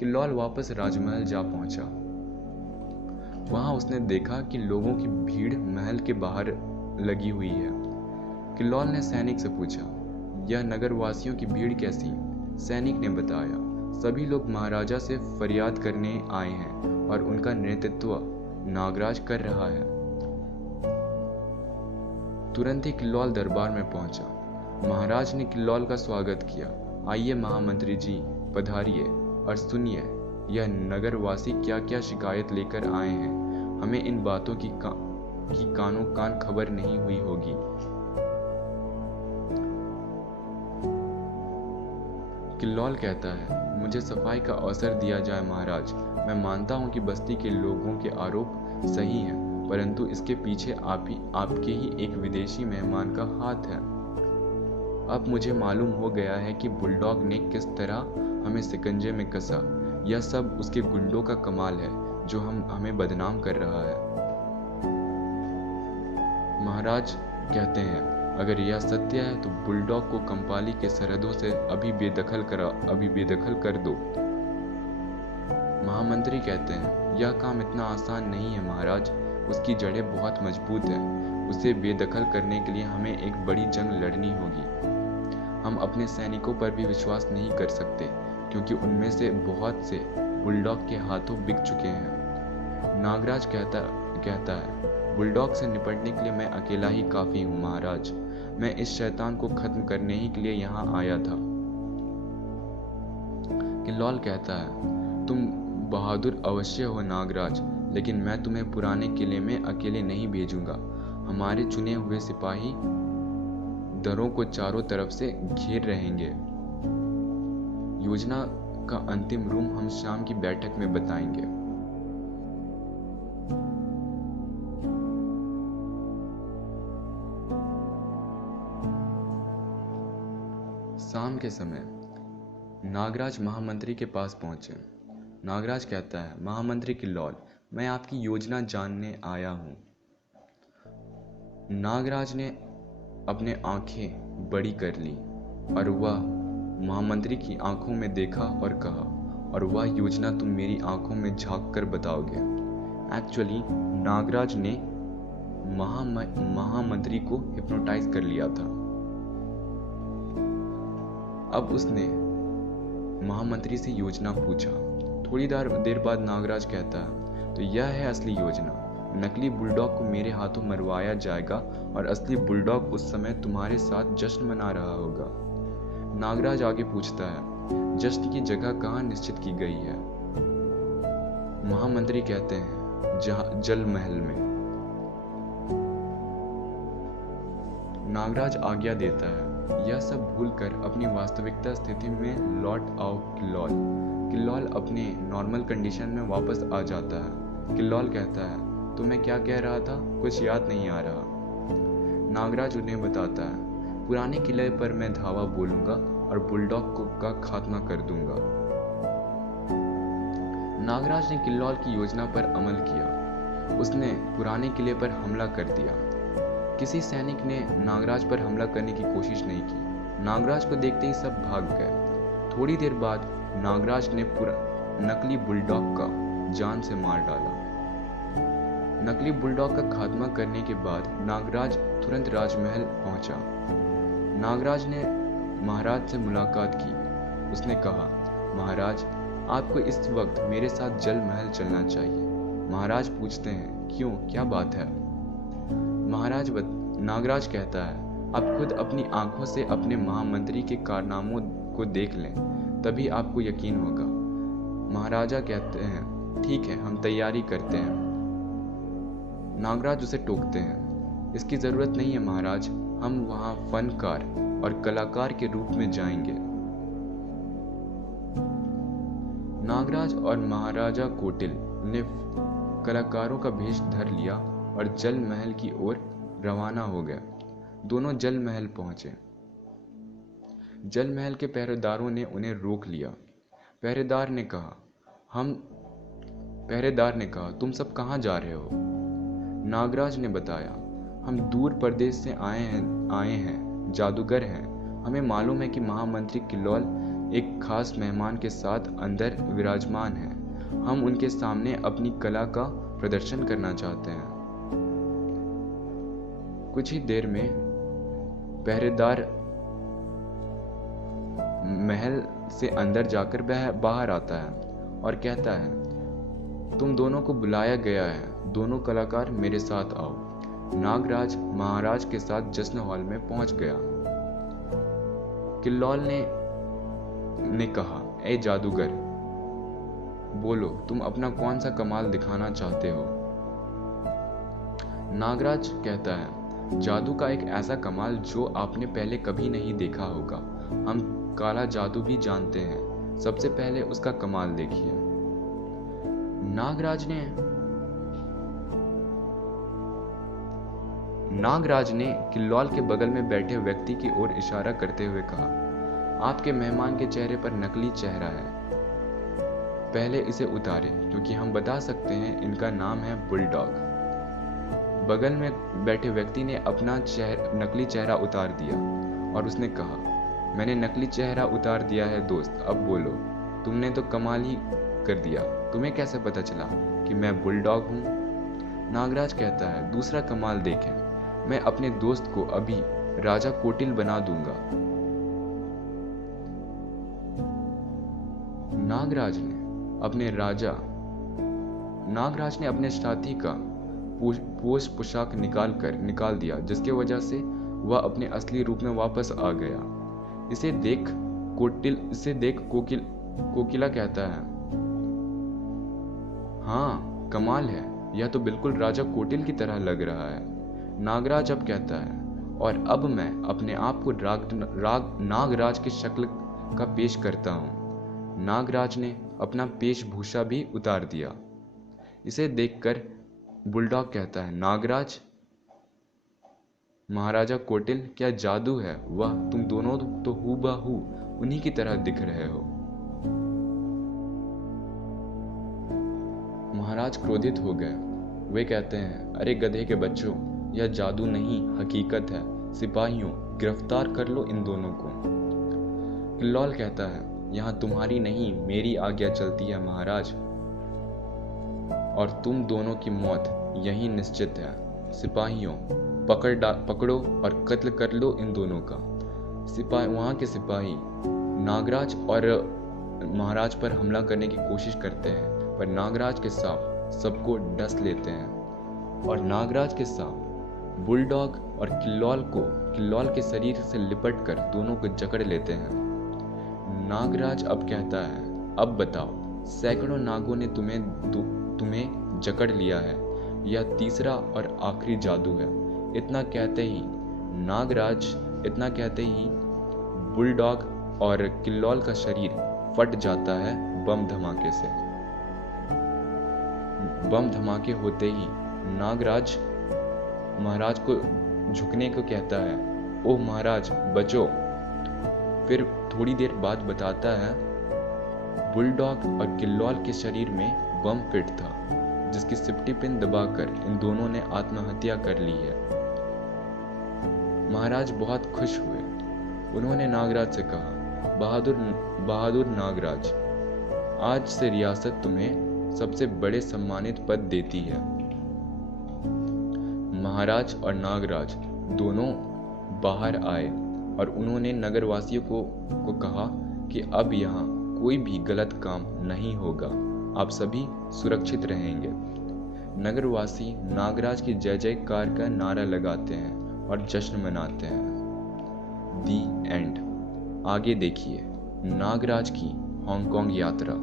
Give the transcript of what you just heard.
किल्लौल वापस राजमहल जा पहुंचा। वहां उसने देखा कि लोगों की भीड़ महल के बाहर लगी हुई है। किल्लौल ने सैनिक से पूछा, यह नगरवासियों की भीड़ कैसी? सैनिक ने बताया, सभी लोग महाराजा से फरियाद करने आए हैं और उनका नेतृत्व नागराज कर रहा है। तुरंत ही किल्लौल दरबार में पहुंचा। महाराज ने किल्लौल का स्वागत किया। आइए महामंत्री जी, पधारिए और सुनिए यह नगरवासी क्या क्या शिकायत लेकर आए हैं। हमें इन बातों की कानों कान खबर नहीं हुई होगी। किल्लौल कहता है, मुझे सफाई का अवसर दिया जाए महाराज। मैं मानता हूं कि बस्ती के लोगों के आरोप सही हैं, परंतु इसके पीछे आपके ही एक विदेशी मेहमान का हाथ है। अब मुझे मालूम हो गया है कि बुलडॉग ने किस तरह हमें शिकंजे में कसा। यह सब उसके गुंडों का कमाल है जो हमें बदनाम कर रहा है। महाराज कहते हैं, अगर यह सत्य है तो बुलडॉग को कंपाली के सरहदों से अभी बेदखल कर दो। महामंत्री कहते हैं, यह काम इतना आसान नहीं है महाराज। उसकी जड़ें बहुत मजबूत हैं। उसे बेदखल करने के लिए हमें एक बड़ी जंग लड़नी होगी। हम अपने सैनिकों पर भी विश्वास नहीं कर सकते, क्योंकि उनमें से बहुत से बुलडॉग के हाथों बिक चुके हैं। नागराज कहता है, बुलडॉग से निपटने के लिए मैं अकेला ही काफी हूँ महाराज। मैं इस शैतान को खत्म करने ही के लिए यहाँ आया था। किल्लौल कहता है, तुम बहादुर अवश्य हो नागराज, लेकिन मैं तुम्हें पुराने किले में अकेले नहीं भेजूंगा। हमारे चुने हुए सिपाही दरों को चारों तरफ से घेर रहेंगे। योजना का अंतिम रूप हम शाम की बैठक में बताएंगे। शाम के समय नागराज महामंत्री के पास पहुंचे। नागराज कहता है, महामंत्री किल्लौल, मैं आपकी योजना जानने आया हूं। नागराज ने अपने आंखें बड़ी कर ली और वह महामंत्री की आंखों में देखा और कहा, और वह योजना तुम मेरी आंखों में झांक कर बताओगे। एक्चुअली नागराज ने महामंत्री को हिप्नोटाइज कर लिया था। अब उसने महामंत्री से योजना पूछा। थोड़ी देर बाद नागराज कहता है, तो यह है असली योजना। नकली बुलडॉग को मेरे हाथों मरवाया जाएगा और असली बुलडॉग उस समय तुम्हारे साथ जश्न मना रहा होगा। नागराज आगे पूछता है, जश्न की जगह कहाँ निश्चित की गई है? महामंत्री कहते हैं, जल महल में। नागराज आज्ञा देता है, यह सब भूलकर अपनी वास्तविकता स्थिति में लौट आओ किल्लौल। किल्लौल अपने नॉर्मल कंडीशन में वापस आ जाता है। किल्लौल कहता है, तो मैं क्या कह रहा था? कुछ याद नहीं आ रहा। नागराज उन्हें बताता है, पुराने किले पर मैं धावा बोलूंगा और बुलडॉग का खात्मा कर दूंगा। नागराज ने किल्लौल की योजना पर अमल किया। उसने पुराने किले पर हमला कर दिया। किसी सैनिक ने नागराज पर हमला करने की कोशिश नहीं की। नागराज को देखते ही सब भाग गए। थोड़ी देर बाद नागराज ने पूरा नकली बुलडॉग का जान से मार डाला। नकली बुलडॉग का खात्मा करने के बाद नागराज तुरंत राजमहल पहुंचा। नागराज ने महाराज से मुलाकात की। उसने कहा, महाराज, आपको इस वक्त मेरे साथ जल महल चलना चाहिए। महाराज पूछते हैं, क्यों, क्या बात है? नागराज कहता है, आप खुद अपनी आंखों से अपने महामंत्री के कारनामों को देख लें, तभी आपको यकीन होगा। महाराजा कहते हैं, ठीक है, हम तैयारी करते हैं। नागराज उसे टोकते हैं, इसकी जरूरत नहीं है महाराज, हम वहां फनकार और कलाकार के रूप में जाएंगे। नागराज और महाराजा कोटिल ने कलाकारों का भेष धर लिया और जल महल की ओर रवाना हो गए। दोनों जल महल पहुंचे। जल महल के पहरेदारों ने उन्हें रोक लिया। पहरेदार ने कहा, तुम सब कहां जा रहे हो? नागराज ने बताया, हम दूर प्रदेश से आए हैं, जादूगर हैं। हमें मालूम है कि महामंत्री किल्लौल एक खास मेहमान के साथ अंदर विराजमान हैं। हम उनके सामने अपनी कला का प्रदर्शन करना चाहते हैं। कुछ ही देर में पहरेदार महल से अंदर जाकर बाहर आता है और कहता है, तुम दोनों को बुलाया गया है, दोनों कलाकार मेरे साथ आओ। नागराज महाराज के साथ जश्न हॉल में पहुंच गया। किल्लौल ने कहा, ए जादूगर, बोलो तुम अपना कौन सा कमाल दिखाना चाहते हो। नागराज कहता है, जादू का एक ऐसा कमाल जो आपने पहले कभी नहीं देखा होगा। हम काला जादू भी जानते हैं, सबसे पहले उसका कमाल देखिए। नागराज ने किल्लौल के बगल में बैठे व्यक्ति की ओर इशारा करते हुए कहा, आपके मेहमान के चेहरे पर नकली चेहरा है, पहले इसे उतारे, क्योंकि हम बता सकते हैं इनका नाम है बुलडॉग। बगल में बैठे व्यक्ति ने अपना नकली चेहरा उतार दिया और उसने कहा, मैंने नकली चेहरा उतार दिया है दोस्त, अब बोलो। तुमने तो कमाल ही कर दिया, तुम्हें कैसे पता चला कि मैं बुलडॉग हूँ। नागराज कहता है, दूसरा कमाल देखें, मैं अपने दोस्त को अभी राजा कोटिल बना दूंगा। नागराज ने अपने साथी का पोशाक निकाल दिया, जिसके वजह से वह अपने असली रूप में वापस आ गया। इसे देख कोकिला कहता है, हाँ कमाल है, यह तो बिल्कुल राजा कोटिल की तरह लग रहा है। नागराज अब कहता है, और अब मैं अपने आप को नागराज की शक्ल का पेश करता हूँ। नागराज ने अपना वेशभूषा भी उतार दिया। इसे देखकर बुलडॉग कहता है, नागराज महाराजा कोटिल, क्या जादू है, वह तुम दोनों तो हूबहू उन्हीं की तरह दिख रहे हो। महाराज क्रोधित हो गए। वे कहते हैं, अरे गधे के बच्चों, यह जादू नहीं हकीकत है। सिपाहियों, गिरफ्तार कर लो इन दोनों को। किल्लौल कहता है, यहाँ तुम्हारी नहीं मेरी आज्ञा चलती है महाराज, और तुम दोनों की मौत यही निश्चित है। सिपाहियों, पकड़ो और कत्ल कर लो इन दोनों का। वहाँ के सिपाही नागराज और महाराज पर हमला करने की कोशिश करते हैं, पर नागराज के सांप सबको डस लेते हैं और नागराज के सांप बुलडॉग और किल्लौल के शरीर से लिपट कर दोनों को जकड़ लेते हैं। नागराज अब कहता है, अब बताओ, सैकड़ों नागों ने तुम्हें जकड़ लिया है, यह तीसरा और आखिरी जादू है। इतना कहते ही बुलडॉग और किल्लौल का शरीर फट जाता है बम धमाके से। बम धमाके होते ही नागराज महाराज को झुकने को कहता है, ओह महाराज बचो। फिर थोड़ी देर बाद बताता है, बुलडॉग और किल्लौल के शरीर में बम फिट था, जिसकी सिफ्टी पिन दबाकर इन दोनों ने आत्महत्या कर ली है। महाराज बहुत खुश हुए। उन्होंने नागराज से कहा, बहादुर नागराज, आज से रियासत तुम्हें सबसे बड़े सम्मानित पद देती है। महाराज और नागराज दोनों बाहर आए और उन्होंने नगरवासियों को कहा कि अब यहाँ कोई भी गलत काम नहीं होगा, आप सभी सुरक्षित रहेंगे। नगरवासी नागराज की जय जयकार का नारा लगाते हैं और जश्न मनाते हैं। दी एंड। आगे देखिए नागराज की हांगकांग यात्रा।